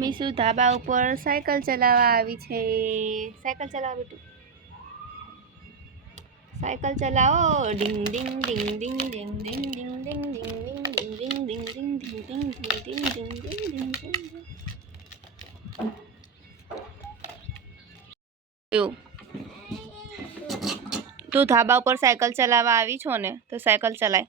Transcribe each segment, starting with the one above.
મીસુ ધાબા ઉપર સાયકલ ચલાવવા આવી છે. સાયકલ ચલાવો બેટું, સાયકલ ચલાવો. ડિંગ ડિંગ ડિંગ ડિંગ ડિંગ ડિંગ ડિંગ ડિંગ ડિંગ ડિંગ ડિંગ ડિંગ ડિંગ ડિંગ ડિંગ ડિંગ ડિંગ ડિંગ ડિંગ. તું ધાબા ઉપર સાયકલ ચલાવવા આવી છો ને, તો સાયકલ ચલાય.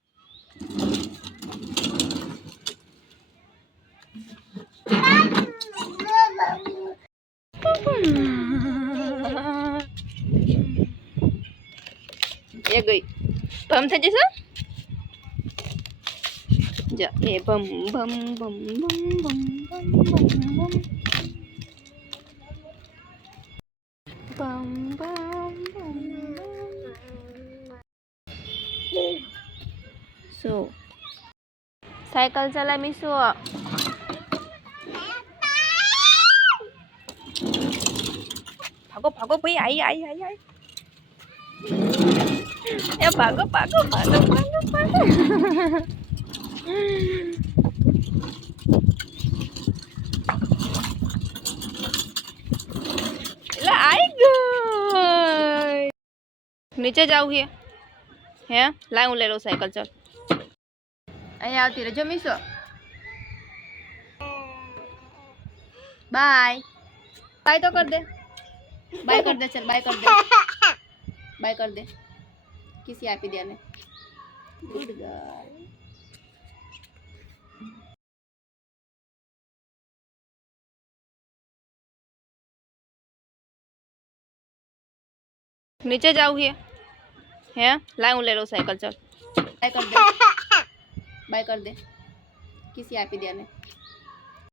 એ ગઈ ભમ થઈ જશે. જા એ ભમ ભમ ભમ ભમ ભમ ભમ ભમ ભમ ભમ ભમ. સો સાયકલ ચલાય મીસુ. ભાગો ભાગો ભાઈ, આઈ આઈ આઈ આઈ. એ ભાગો ભાગો ભાગો ભાગો ભાગો. એટલે આઈ ગઈ. નીચે જાવ હે લાય હું લઈ લઉં સાયકલ. ચાલ અહીંયા આવતી રહેજો મીસો. બાય બાય તો કર દે. બાય કર દે. ચલ બાય કર દે. બાય કર દે. કિસી આપી દે ને. Good girl. નીચે જાવ હે લાય હું લઈ લઉં સાયકલ. ચાલ બાય કર દે. બાય કર દે. કિસી આપી દે ને.